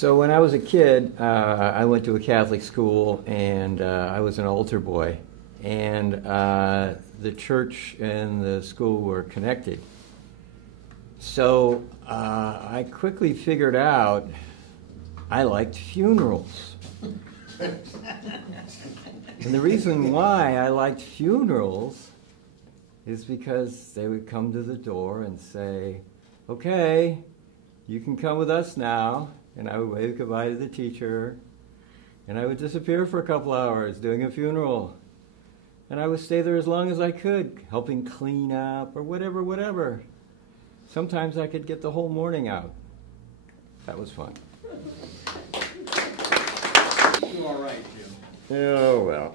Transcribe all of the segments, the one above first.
So when I was a kid, I went to a Catholic school, and I was an altar boy. And the church and the school were connected. So I quickly figured out I liked funerals. And the reason why I liked funerals is because they would come to the door and say, "Okay, you can come with us now." And I would wave goodbye to the teacher, and I would disappear for a couple hours doing a funeral. And I would stay there as long as I could, helping clean up or whatever. Sometimes I could get the whole morning out. That was fun. You all right, Jim? Oh, well.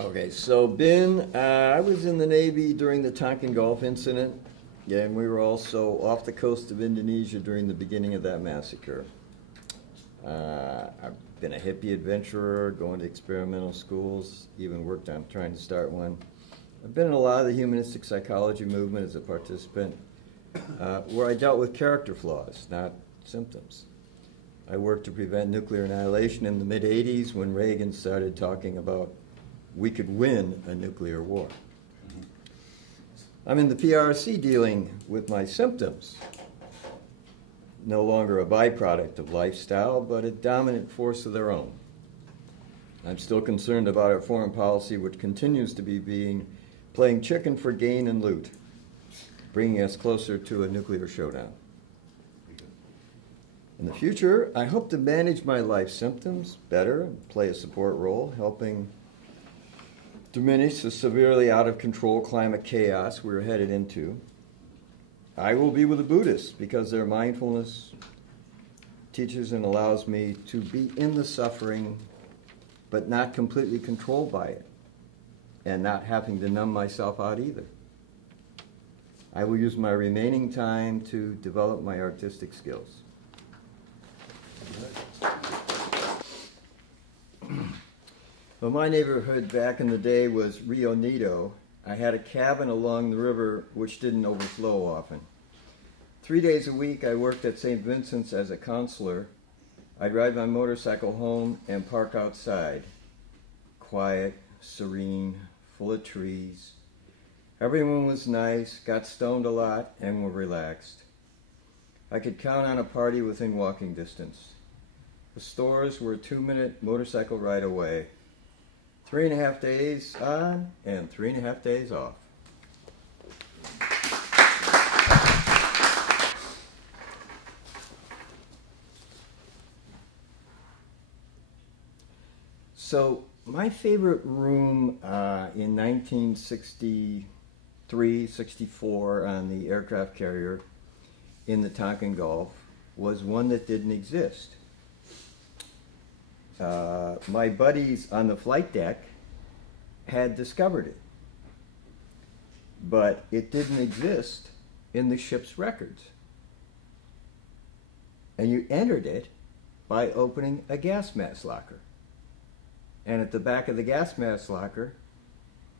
Okay, so Ben, I was in the Navy during the Tonkin Gulf incident. Yeah, and we were also off the coast of Indonesia during the beginning of that massacre. I've been a hippie adventurer, going to experimental schools, even worked on trying to start one. I've been in a lot of the humanistic psychology movement as a participant, where I dealt with character flaws, not symptoms. I worked to prevent nuclear annihilation in the mid-'80s when Reagan started talking about we could win a nuclear war. I'm in the PRC dealing with my symptoms. No longer a byproduct of lifestyle, but a dominant force of their own. I'm still concerned about our foreign policy, which continues to be playing chicken for gain and loot, bringing us closer to a nuclear showdown. In the future, I hope to manage my life symptoms better and play a support role, helping diminish the severely out-of-control climate chaos we're headed into. I will be with the Buddhists because their mindfulness teaches and allows me to be in the suffering, but not completely controlled by it, and not having to numb myself out either. I will use my remaining time to develop my artistic skills. Well, my neighborhood back in the day was Rio Nido. I had a cabin along the river which didn't overflow often. 3 days a week I worked at St. Vincent's as a counselor. I'd ride my motorcycle home and park outside. Quiet, serene, full of trees. Everyone was nice, got stoned a lot, and were relaxed. I could count on a party within walking distance. The stores were a 2-minute motorcycle ride away. 3.5 days on and 3.5 days off. So my favorite room in 1963, 64 on the aircraft carrier in the Tonkin Gulf was one that didn't exist. My buddies on the flight deck had discovered it, but it didn't exist in the ship's records. And you entered it by opening a gas mask locker. And at the back of the gas mask locker,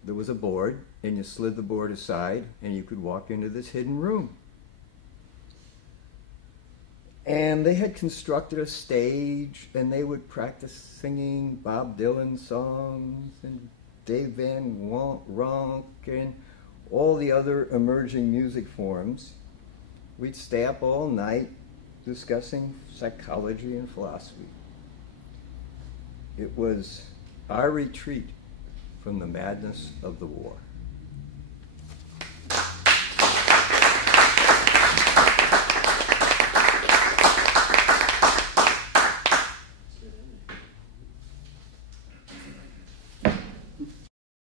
there was a board, and you slid the board aside, and you could walk into this hidden room. And they had constructed a stage, and they would practice singing Bob Dylan songs and Dave Van Ronk and all the other emerging music forms. We'd stay up all night discussing psychology and philosophy. It was our retreat from the madness of the war.